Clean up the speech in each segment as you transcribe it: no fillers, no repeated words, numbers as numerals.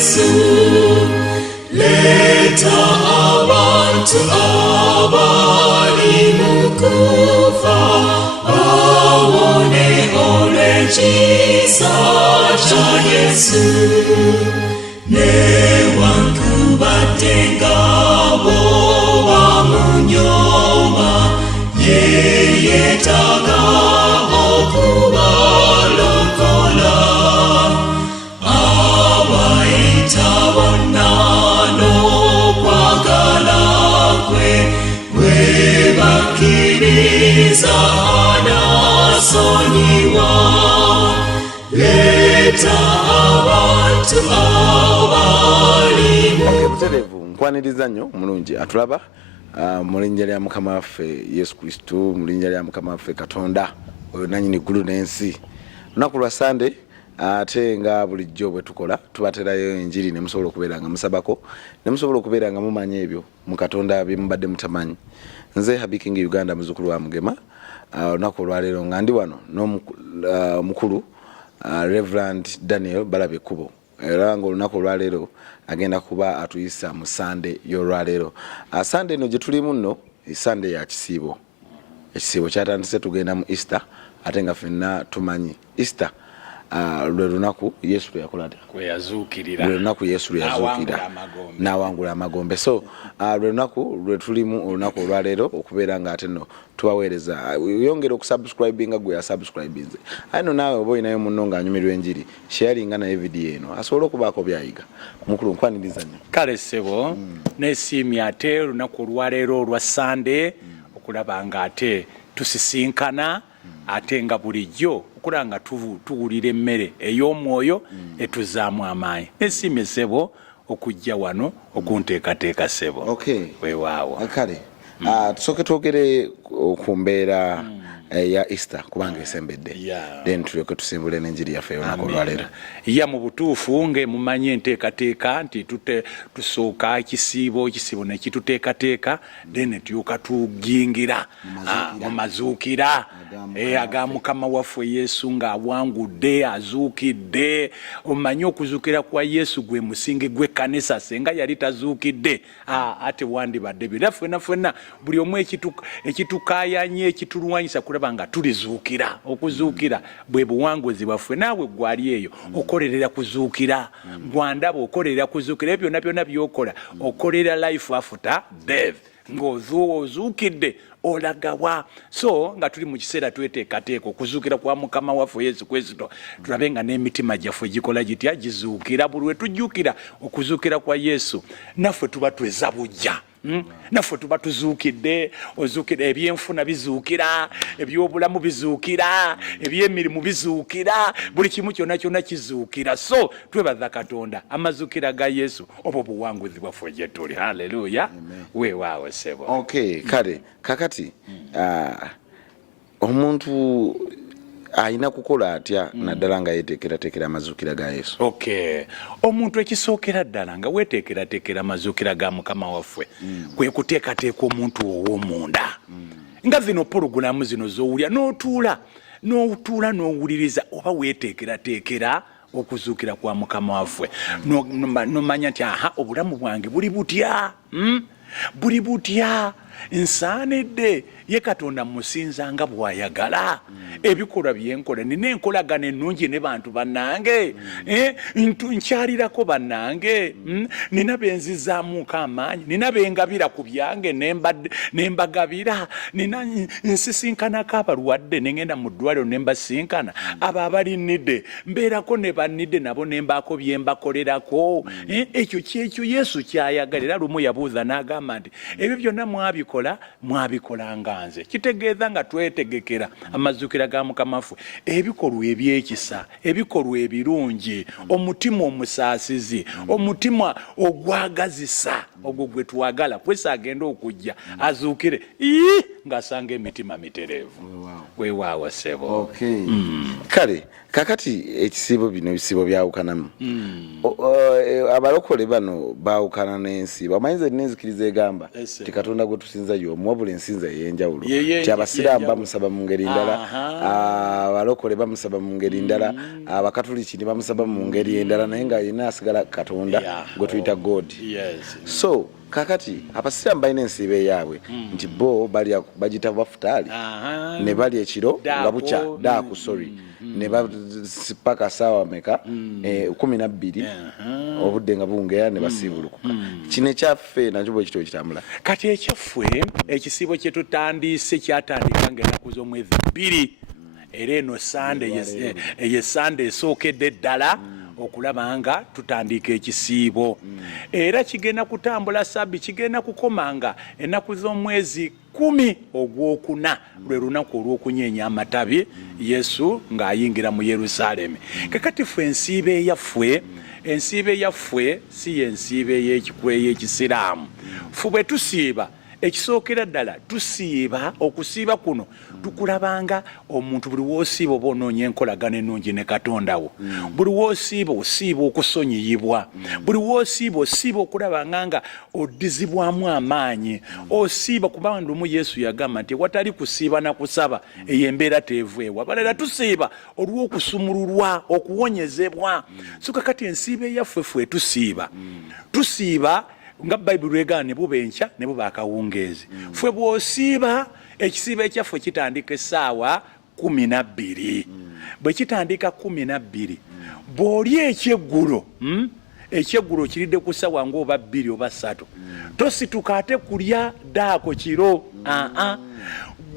Yesu. Leta abantu abali mukufa bawone olw'ekisa kya Yesu. Newankubadde nga bo bamunyoma, ye yeetaaga okubalokola. Abayita bonna n'okwagala kwe, bwe bakkiriza anasonyiwa. Leta abantu abali butereevu nkwaniriza nnyo mulungi atulaba mu linnya lya Mukama waffe Yesu Kristo, mu linnya lya Mukama waffe Katonda oyo nannyini ggulu n'ensi. Lunaku lwa Sande ate nga bulijjo bwe tukola tubaterayo enjiri ne musobola okubeera nga musabako ne musobola okubeera nga mumanya ebyo mu Katonda bye mubadde mutamanyi. Nze Habikingi Uganda muzukulu wa Mugema. Lunaku olwaleero nga ndi wano n'omukulu Reverend Daniel Balabye Ekubo. Era nga olunaku olwaleero agenda kuba atuyisa mu Sande y'olwaleero. Sande eno gye tulimu nno Sande ya kisiibo. Ekisiibo kyatandise tugenda mu Easter ate nga ffenna tumanyi Easter lwe lunaku Yesu lwe yakola kwe yazuukirira. Lwe lunaku Yesu lwe yazuukira n'awangula amagombe. So lwe lunaku lwe tulimu olunaku olwaleero okubeera nga ate nno tubaweereza. Yongera okusubscribinga gwe yasubscribinze. Aye no naawe oba olinayo munno ng'anyumirwa enjiri sharinga naye vidiyo eno asobole okubaako byayiga. Mukulu nkwaniriza nnyo. Kale ssebo n'esiimye ate olunaku olwaleero olwa Sande okulaba nga ate tusisinkana ate nga bulijjo okulaba nga tuwulira emmere ey'omwoyo etuzaamu amaanyi. N'esiimye ssebo okujja wano okunteekateeka ssebo. Okay. Weewaawo. Kale tusooke twogere ku mbeera ya Easter kubanga esembedde. Then tulyoke tusimbule n'enjiri yaffe olunaku olwaleero. Mu butuufu mumanyi enteekateeka nti tusooka ekisiibo ne kituteekateeka then ne tuyoka tujingira mu mazuukira aga Mukama waffe Yesu ng'awangudde azuukidde. Omanyi okuzuukira kwa Yesu gwe musingi gw'ekkanisa senga yali tazuukidde ate wandibadde byo. Ffenna buli omu ekitukaayanye ekitulwanyisa kulaba nga tulizuukira. Okuzuukira bwe buwanguzi bwaffe. Naawe gwali eyo okolerera kuzuukira. Gwandaba okolerera kuzuukira. Ebyo byonna byokola okolera life after death. Ng'ozuukidde olagawa. So nga tuli mu kiseera tweteekateeka okuzuukira kwa Mukama waffe Yesu Kristo, tulabe nga n'emitima gyaffe gikola gitya gizuukira. Buli we tujjukira okuzuukira kwa Yesu naffe tuba tweza bujja. Naffe tuba tuzuukidde. Ozuukira ebyenfuna bizuukira, ebyobulamu bizuukira, ebyemirimu bizuukira, buli kimu kyonna kizuukira. So twebaza Katonda amazuukira ga Yesu obwo buwanguzi bwaffe gye tuli. Haleluya. Weewaawo ssebo. Okay, kale kakati omuntu ayina kukola atya naddala nga yeteekerateekera amazuukira ga Yesu? Okay. Omuntu ekisookera ddala nga weteekerateekera amazuukira ga Mukama waffe kwe kuteekateeka omuntu ow'omunda. Nga zino pologulamu zino z'owulya n'otuula n'owuliriza oba weteekerateekera okuzuukira kwa Mukama waffe. Nomanya nti obulamu bwange buli butya. Buli butya. Nsaanidde ye Katonda musinza nga bw'ayagala. Ebikolwa byenkola nina enkolagana ennungi ne bantu bannange. Nkyalirako bannange. Nina benzizaamuuko amaanyi. Nina bengabira ku byange nembagabira. Nina nsisinkanako abalwadde ne ngenda mu ddwaliro ne mbasinkana. Abo abalinnidde mbeerako ne bannidde nabo ne mbaako bye mbakolerako. Ekyo kyekyo Yesu ky'ayagala. Era lumu yabuuza n'agamba nti ebyo byonna mwabikola nga nze. Kitegeeza nga twetegekera amazuukira ga Mukama waffe ebikolwa ebyekisa, ebikolwa ebirungi, omutima omusaasizi, omutima ogwagazisa ogwo gwe twagala kwesa agenda okujja azuukire ng'asanga emitima mitereevu. Weewaawo ssebo. Okay. Kale kakati ekisiibo bino ebisiibo byawukanamu. abalokole bano baawukana n'ensiibo amanyiza n'enzikiriza egamba ti Katonda gwe tusinza y'omu wabula ensinza ey'enjawulo ti abasiraamu bamusaba mu ngeri ndala abalokole bamusaba mu ngeri ndala abakatuliki ne bamusaba mu ngeri endala naye nga yenna asigala Katonda gwe tuyita God. So kakati abasiraamu balina ensiibo eyaabwe nti bo bagita bafutaali ne balya ekiro nga bukya daaku ne paka saawa meka 12 obudde nga buwungeera ne basiibulukuka. Kino ekyaffe nakyo bwe kityo kitambula. Kati ekyaffe ekisiibo kye tutandise kyatandika ng'ennaku z'omwezi 2 era eno ye Sande esookedde ddala okulaba nga tutandika ekisiibo era kigenda kutambula sabbi kigenda kukomanga ennaku z'omwezi 10 ogwokuna lwe lunaku olw'okunyeenya amatabi Yesu ng'ayingira mu Yerusaalemi. Kakati ffe ensiibo eyaffe si yensiibo ey'ekisiraamu. Ffe bwe tusiiba ekisookera ddala tusiiba okusiiba kuno tukulabanga omuntu buli w'osiiba oba onoonya enkolagana ennungi ne Katonda wo. Buli w'osiiba osiiba okusonyiyibwa. Buli w'osiiba osiiba okulabanga nga oddizibwamu amaanyi. Osiiba kubanga lumu Yesu yagamba nti watali kusiiba na kusaba eyo embeera teeveewa. Balala tusiiba olw'okusumululwa okuwonyezebwa. So kakati ensiibo eyaffe ffe tusiiba nga Bayibuli egana ne buba enkya ne buba akawungeezi. Ffe bw'osiiba ekisiibo ekyaffe kitandika essaawa 12. Bwe kitandika 12 bw'olya ekyeggulo kiridde ku ssaawa ng'oba 2 oba 3 tosituka ate kulya daako kiro.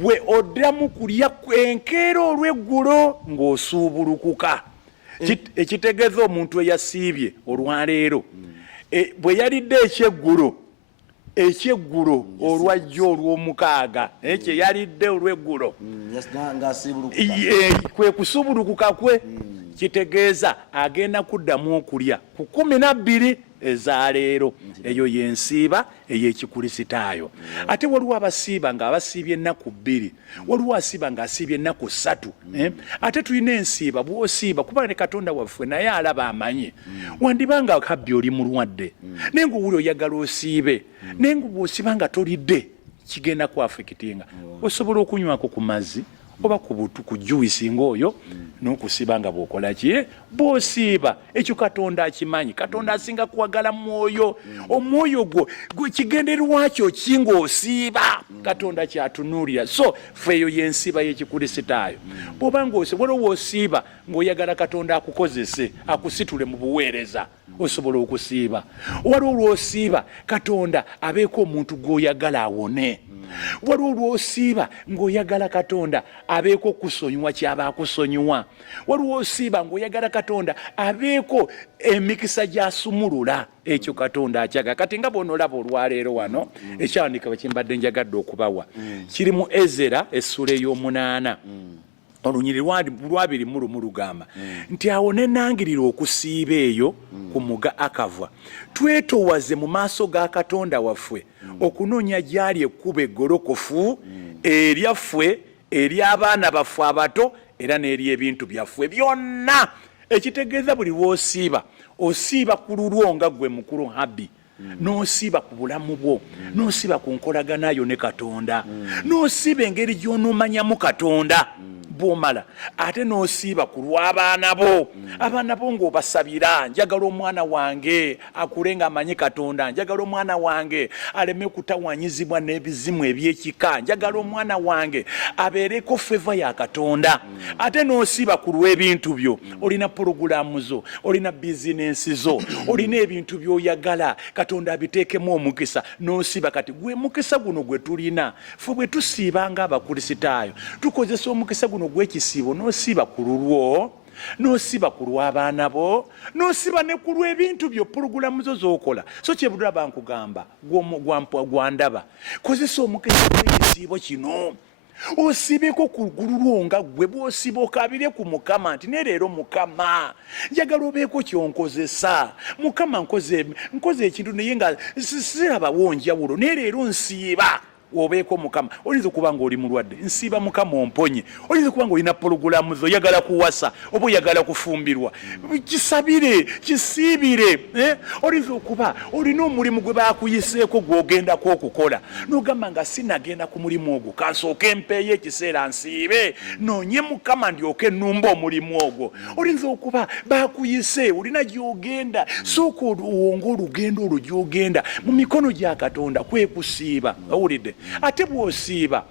Bwe oddamu kulya enkeera olw'eggulo ng'osuubulukuka. Ekitegeeza omuntu eyasiibye olwaleero bwe yalidde ekyeggulo olwajjo olw'omukaaga ekyo yalidde olw'eggulo kwe kusuubulukuka kwe kitegeeza agenda kuddamu okulya ku 12 ezaleero. Eyo yensiiba ey'ekikulisitaayo. Ate waliwo abasiiba nga abasiibye ennaku 2, waliwo asiiba nga asiibye ennaku 3. Ate tulina ensiiba bw'osiiba kuba ne Katonda waffe naye alaba amanyi. Wandibanga kabbi oli mulwadde naye ng'owuli oyagala osiibe naye bw'osiiba nga tolidde kigenda kwafikitinga. Osobola okunywako ku mazzi oba ku juice ng'oyo n'okusiiba nga bw'okola ki bw'osiiba. Ekyo Katonda akimanyi. Katonda asinga kuwagala mwoyo. Omwoyo gwe kigendererwa kyo ki ng'osiiba Katonda kyatunuulira. So feeyo yensiiba y'ekikulisitaayo. Bw'oba waliwo osiiba ng'oyagala Katonda akukozese akusitule mu buweereza osobola okusiiba. Waliwo lw'osiiba Katonda abeeko omuntu gw'oyagala awone. Waliwo lw'osiiba ng'oyagala Katonda abeeko okusonyiwa kyaba akusonyiwa. Waliwo osiiba ng'oyagala Katonda abeeko emikisa gy'asumulula. Ekyo Katonda akyaga. Kati nga bw'onoolaba olwaleero wano ekyawandiika bwe kimbadde njagadde okubawa kiri mu Ezera essula ey'omunaana olunyiri lwa 2 lugamba nti awo ne nangirira okusiiba eyo ku muga Akava twetoowaze mu maaso ga Katonda waffe okunoonya gyali ekkubo eggolokofu eryaffe ery'abaana baffe abato era n'ery'ebintu byaffe byonna. Ekitegeeza buli lw'osiiba osiiba ku lulwo nga gwe mukulu Habi n'osiiba ku bulamu bwo n'osiiba ku nkolaganayo ne Katonda n'osiiba engeri gy'onoomanyamu Katonda bw'omala ate n'osiiba ku lw'abaana bo. Abaana bo ng'obasabira njagala omwana wange akule ng'amanyi Katonda, njagala omwana wange aleme kutawanyizibwa n'ebizimu eby'ekika, njagala omwana wange abeereko feva ya Katonda. Ate n'osiiba ku lw'ebintu byo, olina pologulaamu zo, olina bizinensi zo, olina ebintu by'oyagala Katonda abiteekemu omukisa n'osiiba. Kati gwe mukisa guno gwe tulina ffe bwe tusiiba ng'abakulisitaayo tukozesa omukisa guno gw'ekisiibo n'osiiba ku lulwo n'osiiba ku lw'abaana bo n'osiiba ne ku lw'ebintu byo pologulaamu zo z'okola. So kyebulaba nkugamba gwandaba kozesa omukisa gw'ekisiibo kino osiibeko ku lulwo nga gwe bw'osiiba okabire ku Mukama nti ne leero Mukama njagala obeeko kyonkozesa. Mukama nkoze ekintu naye nga sirabawo njawulo ne leero nsiiba obeeko mukama oyinza okuba nga oli mulwadde nsiiba mukama omponye oyinza okuba nga olina pologulamu zo oyagala kuwasa oba oyagala kufumbirwa kisabire kisiibire oyinza okuba olina omulimu gwe bakuyiseeko gw'ogendako okukola n'ogamba nga sinagenda ku mulimu ogwo kansooke empeeyo ekiseera nsiibe noonye mukama ndyoke ennumba omulimu ogwo oyinza okuba bakuyise olina gy'ogenda sooka owonga olugendo olwo gy'ogenda mu mikono gya Katonda kwe kusiiba owulidde ate bw'osiiba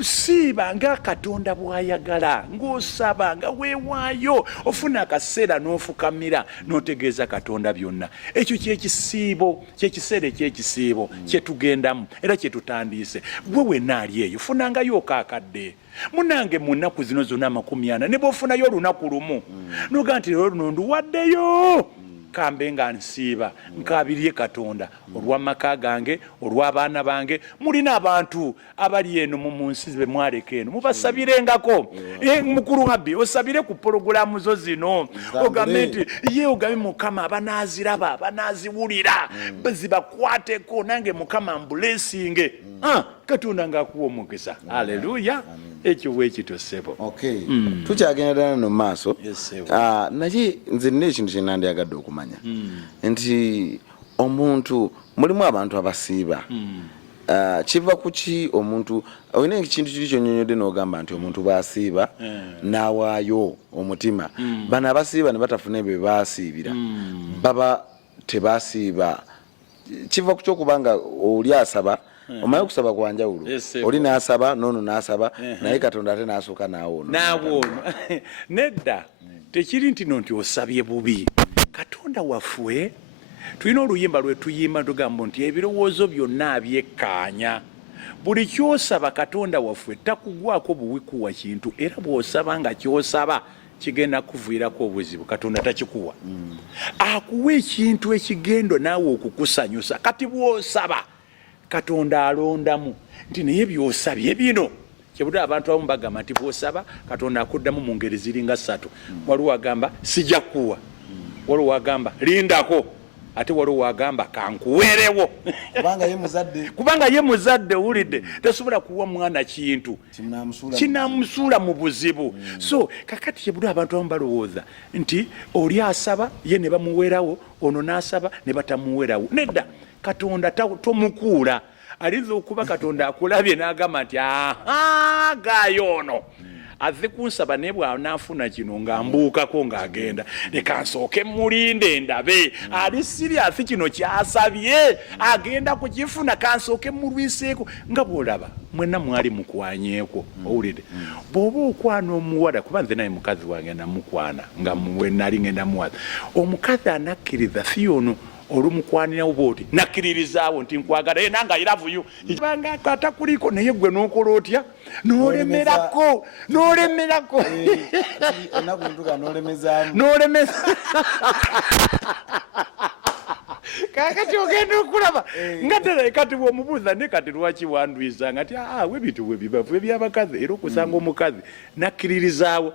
siiba nga Katonda bw'ayagala ng'osaba nga weewaayo ofuna akaseera n'ofukamira n'otegeeza Katonda byonna ekyo kyekiseera ekyekisiibo kyetugendamu era kyetutandiise gwe wenna ali eyo funangayo kaakadde munange mu nnaku zino zonna 40 ne bw'ofunayo olunaku lumu noga nti leero luno nduwaddeyo kambe nga nsiiba nkabirye Katonda olw'amaka gange olw'abaana bange mulina abantu abali eno mu nsi be mwaleka eno mubasabirengako mukulu wabbi osabire ku pologulamu zo zino ogambe nti ye ogambe mukama abanaaziraba abanaaziwulira zibakwateko nange mukama mbulesinge Katonda ng'akuwa omukisa haleluya ekyo bwekito ssebo tukyagendera no maaso naye nze nina ekintu kye nandyagadde okumanya nti omuntu mulimu abantu abasiiba kiva kuki omuntu olina ekintu kiri kyonyonyodde n'ogamba nti omuntu basiiba n'awaayo omutima bano abasiiba ne batafuna ebyo basiibira baba tebasiiba kiva ku kyokubanga oli asaba omaye okusaba kwa njawulo oli n'asaba n'ono n'asaba naye Katonda ate n'asooka n'awono nedda tekiri nti osabye bubi Katonda waffe tulina oluyimba lwe tuyimba tugamba nti ebirowoozo byonna abyekkaanya buli kyosaba Katonda waffe takugwako buwikuwa kintu era bw'osaba nga kyosaba kigenda kuviirako obuzibu Katonda takikuwa akuwa ekintu ekigendo naawe okukusanyusa kati bw'osaba Katonda alondamu nti naye byosabye bino kyebudde abantu abamu bagamba nti bwosaba Katonda akuddamu mu ngeri ziringa 3 waliwo agamba sijja kuwa waliwo agamba lindako ate waliwo agamba kankuweerewo kubanga ye muzadde owulidde tasobola kuwa mwana kintu kinaamusuula mu buzibu so kakati kyebudde abantu abamu balowooza nti oli asaba ye ne bamuweerawo ono n'asaba ne batamuweerawo nedda Katonda tomukuula alinza okuba Katonda akulabye n'agamba nti gaayo ono azze kunsaba naye bw'anaafuna kino ng'ambuukako ng'agenda leka nsooke mulinde ndabe ali siriasi kino kyasabye agenda kukifuna kansooke mulwiseeko nga bw'olaba mwenna mwali mukwanyeeko owulire bw'oba okwana omuwala kuba nze naye mukazi wange namukwana nga we nali ngenda muwala omukazi anakkiriza si ono olumukwanirawo bwoti nakkiririzaawo nti nkwagala ye nanga iravuyo kibanga atakuliko naye gwe n'okola otya n'olemerako kakati ogenda okulaba nga tera kati bw'omubuuza ne kati lwaki wandwiza nga ti we bintu bwe bibavu ebyabakazi era okusanga omukazi nakkiririzaawo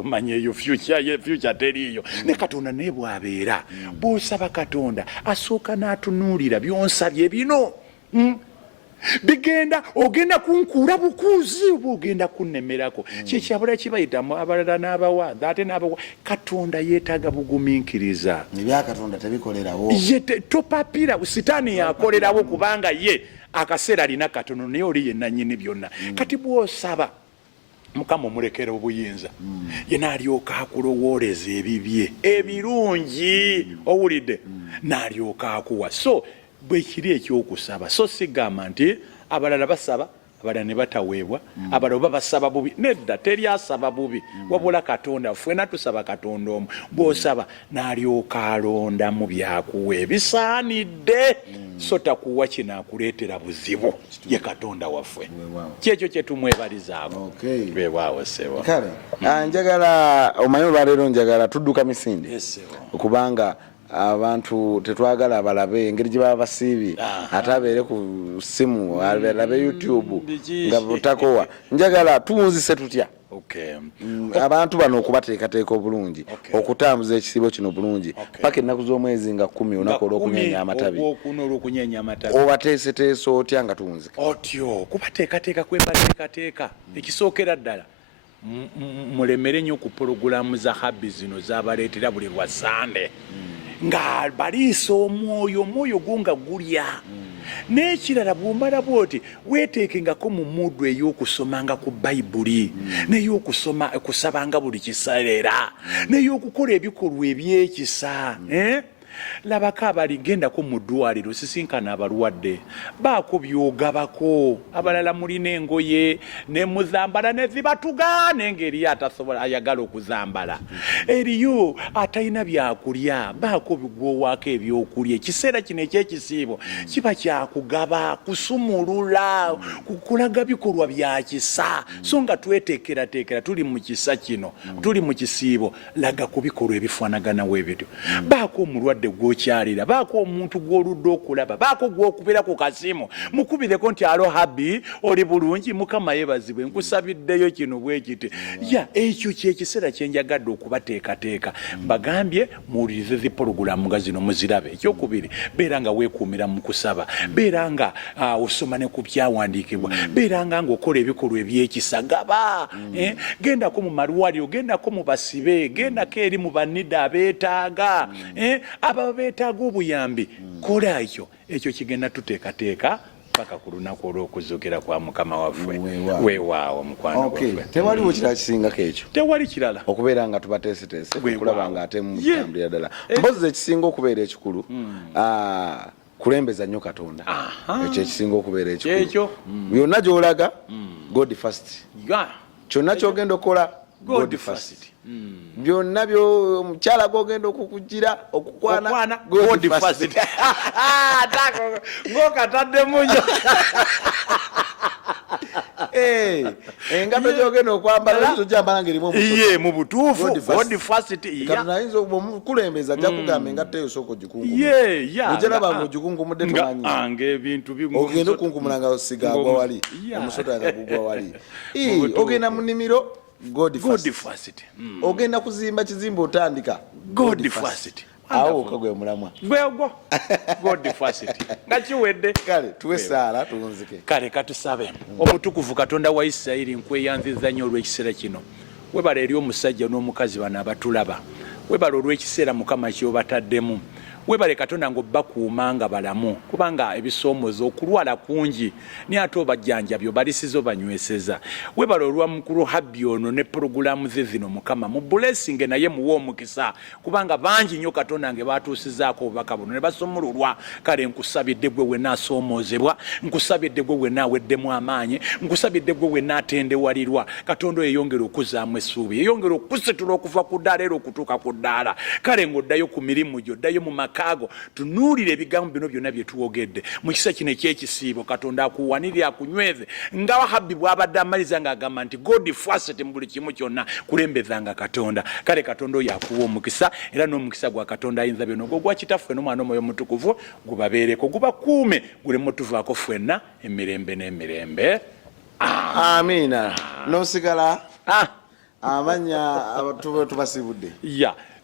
omanye eyo future teriiyo ne Katonda naye bw'abeera bw'osaba Katonda asooka n'atunuulira byonsabye bino bigenda ogenda kunkuula bukuuzi oba ogenda kunnemerako kyekyabula kibayitamu abalala n'abawanza ate n'abawa Katonda yeetaaga bugumiikiriza ebya Katonda tebikolerawo topapira sitaani yakolerawo kubanga ye akaseera alina katono naye oli yenna nnyini byonna kati bw'osaba Mukama omulekera obuyinza ye n'alyoka akulowooleza ebibye ebirungi owulidde n'alyoka akuwa so bwe kiri ekyokusaba so sigamba nti abalala basaba abalala ne bataweebwa abalala oba basaba bubi nedda teri asaba bubi wabula Katonda ffena tusaba Katonda omu bw'osaba n'alyoka alonda mu byakuwa ebisaanidde so takuwa kinaakuleetera buzibu ye Katonda waffe kyekyo kye tumwebalizaako weewaawo ssebo kale njagala omanyi olwaleero njagala tudduka misinde okubanga abantu tetwagala abalabe engeri gye baba basiibye ate abeere ku ssimu alabe YouTube nga butakowa njagala tuwunzise tutya abantu bano okubateekateeka obulungi okutambuza ekisiibo kino bulungi paka ennaku z'omwezi nga 10 olunaku olw'okunyenya amatabi obateeseteese otya nga tuwunzika otyo kubateekateeka kwembateekateeka ekisookera ddala mulemere nnyo ku pologulamu za habi zino zabaleetera buli lwa Sande nga baliisa omwoyo gwo nga gulya n'ekirala bw'omala bw'oti weeteekengako mu muddu ey'okusomanga ku Bayibuli n'ey'okusabanga buli kiseera n'ey'okukola ebikolwa ebyekisa labako abali gendako mu ddwaliro sisinkana abalwadde baako byogabako abalala mulina engoye ne muzambala ne zibatugaana engeri atasobola ayagala okuzambala eriyo atalina byakulya baako bigwowaako ebyokulya ekiseera kino ekyekisiibo kiba kyakugaba kusumulula kukulaga bikolwa bya kisa so nga tweteekerateekera tuli mu kisa kino tuli mu kisiibo laga ku bikolwa ebifaanaganawo ebityo baako omulwadde gwokyalira baako omuntu gw'oludde okulaba baako gw'okubira ku kasimu mukubireko nti alo habi oli bulungi mukama yebazibwe nkusabiddeyo kino bwe kiti ekyo kyekiseera kyenjagadde okubateekateeka mbagambye muwulirize zipologulamu nga zino muzirabe ekyokubiri beera nga weekuumira mu kusaba beera nga osoma ne ku byawandiikibwa beera nga ng'okola ebikolwa ebyekisa gaba gendako mu malwaliro gendako mu basibe gendako eri mu banida abeetaaga aba beetaaga obuyambi kola ekyo kigenda tuteekateeka paka ku lunaku olw'okuzuukira kwa mukama waffe weewaawo mukwano waffe tewaliwo kirala kisingako ekyo tewali kirala okubeera nga tubateeseteese okulaba nga ate mutambulira ddala mpozi ekisinga okubeera ekikulu kulembeza nnyo Katonda ekyo ekisinga okubeera ekikulu byonna gy'olaga God first kyonna ky'ogenda okukola God first byonna omukyala gw'ogenda okukugira okukwana God first ng'okataddemu nnyo engato gy'ogenda okwambala togyambala ng'erimu mu butuufu God first Katonda ayinza omukulembeza ajja kugamba engato eyo sooka ogikungumuogyeraba ng'ogikungumudde tomanyi ebintu ogenda okunkumula nga osiga agwa wali omusota nga gugwa wali ogenda mu nnimiro God first. Ogenda kuzimba kizimba otandika God first. Awo okagwe mulamwa. Gwego. God first. Ngakiwedde. Kale tuwe saala tuwunzike. Kale katusabe. Omutukuvu Katonda wa Isirayiri nkweyanziza nnyo olw'ekiseera kino. Webala eri omusajja n'omukazi bano abatulaba. Webala olw'ekiseera Mukama ky'obataddemu. Webale Katonda ng'obbakuuma nga balamu kubanga ebisoomooza okulwala kungi ni ate obajjanjabye obalisiza obanyweseza webale olwa mukulu habbi ono ne pologulamu ze zino Mukama mu blessing naye muwe omukisa kubanga bangi nnyo Katonda nge baatuusizaako obubaka buno ne basomululwa kale nkusabidde gwe wenna asoomoozebwa nkusabidde gwe wenna aweddemu amaanyi nkusabidde gwe wenna atendewalirwa Katonda yeyongera okuzaamu essuubi yeyongera okusitula okuva ku ddaala era okutuuka ku ddaala kale ng'oddayo ku mirimu gyo oddayo mu kago tunuulire ebigambo bino byonna bye tuwogedde mu kisa kino ekyekisiibo Katonda akuwanirire akunyweze nga Wahabi bw'abadde amaliza ng'agamba nti God first mu buli kimu kyonna kulembezanga Katonda kale Katonda oyo akuwa omukisa era n'omukisa gwa Katonda ayinza byonna ogwo gwa kitaffe n'omwana omwoyo omutukuvu gubabeereko gubakuume guleme tuvaako ffenna emirembe n'emirembe amiina n'osigala amanya tubasibudde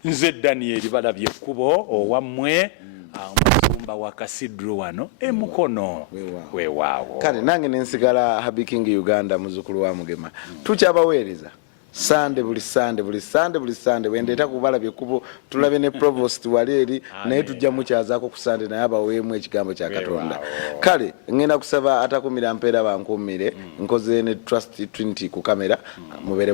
nze Daniel Balabye Ekubo owammwe omusumba wa Kasidro wano emukono weewaawo kale nange nensigala Habi King Uganda muzukulu wa Mugema tukyabaweereza Sande buli Sande wendeeta ku Balabye Ekubo tulabe ne provost wali eri naye tujja mukyazaako ku Sande naye abaweemu ekigambo kya Katonda kale ngenda kusaba atakumira mpeera bankuumire nkoze ne Trust Trinity ku kamera mubeere